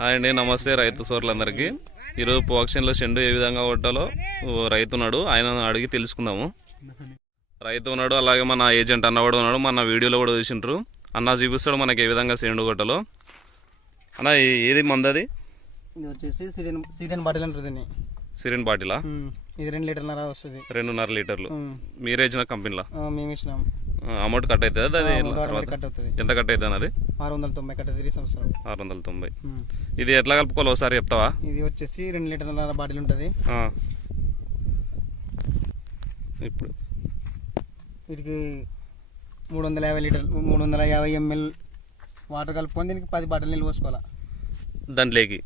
Hi అండి, నమస్తే రైతు సోర్లందరికీ. ఈరోజు పోక్షన్లో చెండు ఏ విధంగా కొట్టాలో రైతు ఉన్నాడు, ఆయన అడిగి తెలుసుకుందాము. రైతు ఉన్నాడు, అలాగే మన ఏజెంట్ అన్న కూడా ఉన్నాడు. మన వీడియోలో కూడా చూసిండ్రు. అన్న చూపిస్తాడు మనకి ఏ విధంగా చెండు కొట్టాలో. అన్న ఏది మందది? ఇది వచ్చేసి సిరియన్ బాటిల్ అంటుంది. సిరియన్ బాటిలా? ఇది 2.5 లీటర్ల వస్తుంది. 2.5 లీటర్లు మీరే ఇచ్చిన కంపెనీలో? మేము ఇచ్చినాం. అమౌంట్ కట్ అవుతుంది అది? కట్ అవుతుంది. ఎంత కట్ అవుతుంది అది? 690 కట్ అవుతుంది. 690. ఇది ఎట్లా కలుపుకోవాలి ఒకసారి చెప్తావా? ఇది వచ్చేసి 2 లీటర్ల బాటిల్ ఉంటుంది. ఇప్పుడు వీటికి 350 ml వాటర్ కలుపుకొని దీనికి 10 బాటిల్ నీళ్ళు పోసుకోవాలా. దాంట్లోకి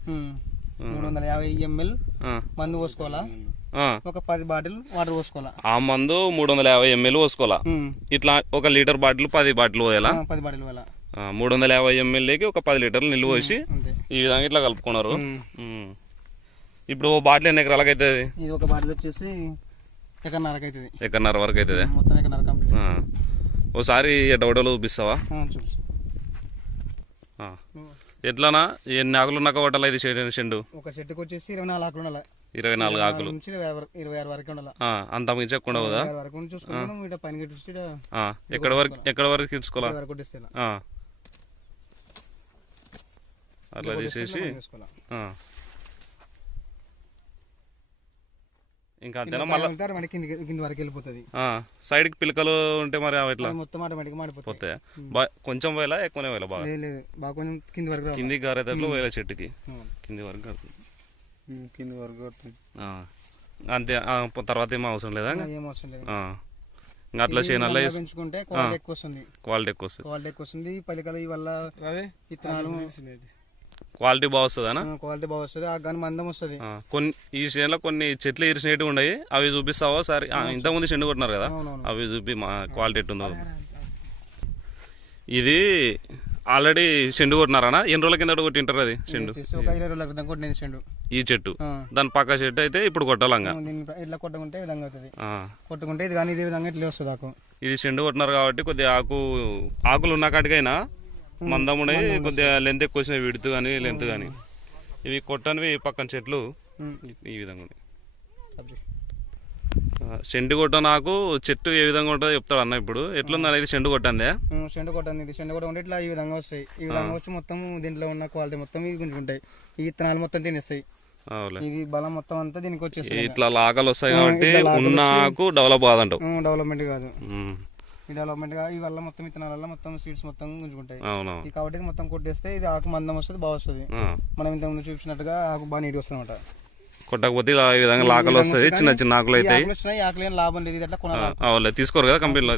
350 ml మందు పోసుకోవాలా. ఒక 10 బాటిల్ వాటర్ పోసుకోవాలా. ఆ మందు 350 ml పోసుకోవాలా. ఇట్లా 1 లీటర్ బాటిల్ 10 బాటిల్ పోయాలా? 10 బాటిల్ పోయాలా. 350 mlకి ఒక 10 లీటర్లు నీళ్ళు పోసి ఈ విధంగా ఇట్లా కలుపుకున్నారు. ఇప్పుడు ఓ బాటిల్ ఎన్ని ఎకరాలకు అవుతుంది? ఇది ఒక బాటిల్ వచ్చేసి 1.5 ఎకరాలకు అవుతుంది. 1.5 వరకు అవుతుంది మొత్తం 1.5 కంప్లీట్. ఓసారి ఎటవడలు చూపిస్తావా? ఎట్లానా ఎన్ని ఆకులు ఉన్నాక కొట్టాలి ఇది చెండు? ఒక చెట్టుకు వచ్చేసి 24 ఆకులు ఉండాలి. 24 ఆకులు నుంచి 26 వరకు ఉండాలి. అంత మించి ఎక్కువ ఉండవుదా? ఎక్కడ వరకు తీసుకోవాలా? అట్లా తీసేసి ఇంకా అంతేనా? మళ్ళీ కింద వరకు వెళ్ళిపోతుంది. సైడ్ కి పిలకలు ఉంటే మరి ఎట్లా? మొత్తం ఆటోమేటిక్ మాడిపోతాయి. కొంచెం పోయేలా ఎక్కువనే పోయేలా? బాగా బాగా కొంచెం కింది వరకు కిందికి గారేటట్లు పోయేలా చెట్టుకి కింది వరకు అంతే. తర్వాత ఏం అవసరం లేదా? ఇంకా అట్లా చేయనల్లా పెంచుకుంటే క్వాలిటీ ఎక్కువ వస్తుంది. క్వాలిటీ ఎక్కువ వస్తుంది. పలికలు వల్ల విత్తనాలు క్వాలిటీ బాగా వస్తుందా? క్వాలిటీ బాగా వస్తుంది. కానీ మందం వస్తుంది. కొన్ని ఈ చేనులో కొన్ని చెట్లు ఇరిసినట్టు ఉన్నాయి, అవి చూపిస్తావా సార్? ఇంతకుముందు చెండు కొట్టినారు కదా, అవి చూపి మా క్వాలిటీ ఎట్టుందో. ఇది ఆల్రెడీ చెండు కొట్టినారా? ఎన్ని రోజుల కింద కొట్టింటారు అది చెండు? 20 రోజుల క్రితం కొట్టినది చెండు. ఈ చెట్టు దాని పక్క చెట్టు అయితే ఇప్పుడు కొట్టాలంగా ఇట్లా కొట్టుకుంటే విధంగా అవుతుంది. కొట్టుకుంటే ఇది కానీ ఇదే విధంగా ఇట్లా వస్తుంది ఆకు. ఇది చెండు కొట్టినారు కాబట్టి కొద్దిగా ఆకులు ఉన్న కాటికైనా మందం ఉన్నాయి, కొద్దిగా లెంత్ ఎక్కువ వచ్చినాయి, విడుతు కానీ లెంత్ కానీ. ఇవి కొట్టనివి పక్కన చెట్లు ఈ విధంగా ఉన్నాయి. చెండు కొట్ట నాకు చెట్టు ఏ విధంగా ఉంటుందో చెప్తాడు అన్న. ఇప్పుడు ఎట్లుంది అనేది చెండు కొట్టందే? చెండు కొట్టండి. చెండు కొట్ట ఉంటే ఇట్లా ఈ విధంగా వస్తాయి. ఈ విధంగా వచ్చి మొత్తం దీంట్లో ఉన్న క్వాలిటీ మొత్తం ఇవి గుంజుకుంటాయి. ఈ విత్తనాలు మొత్తం తినేస్తాయి. ఇది బలం మొత్తం అంతా దీనికి వచ్చేసి ఇట్లా లాగలు వస్తాయి కాబట్టి ఉన్నాకు డెవలప్ కాదంటావు? డెవలప్మెంట్ కాదు. ఈ డెవలప్మెంట్ గా ఈ వల్ల మొత్తం విత్తనాల వల్ల మొత్తం సీడ్స్ మొత్తం గుంజుకుంటాయి. కాబట్టి మొత్తం కొట్టేస్తే ఇది ఆకు మందం వస్తుంది, బాగా వస్తుంది. మనం ఇంతకుముందు చూపించినట్టుగా ఆకు బాగా నీట్ వస్తుంది అనమాట. కొట్టకపోతే ఈ విధంగా లాకలు వస్తాయి, చిన్న చిన్న ఆకులు అవుతాయి. ఆకులు లాభం లేదు. అట్లా తీసుకోరు కదా కంపెనీలో?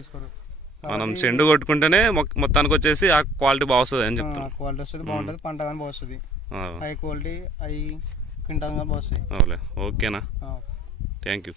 తీసుకోరు. మనం చెండు కొట్టుకుంటేనే మొత్తానికి వచ్చేసి ఆ క్వాలిటీ బాగా వస్తుంది అని చెప్తాం. క్వాలిటీ వస్తుంది, బాగుంటుంది. పంట కానీ బాగా వస్తుంది. హై క్వాలిటీ, హై క్వింటాల్ బాగా వస్తాయి. ఓకేనా? Thank you.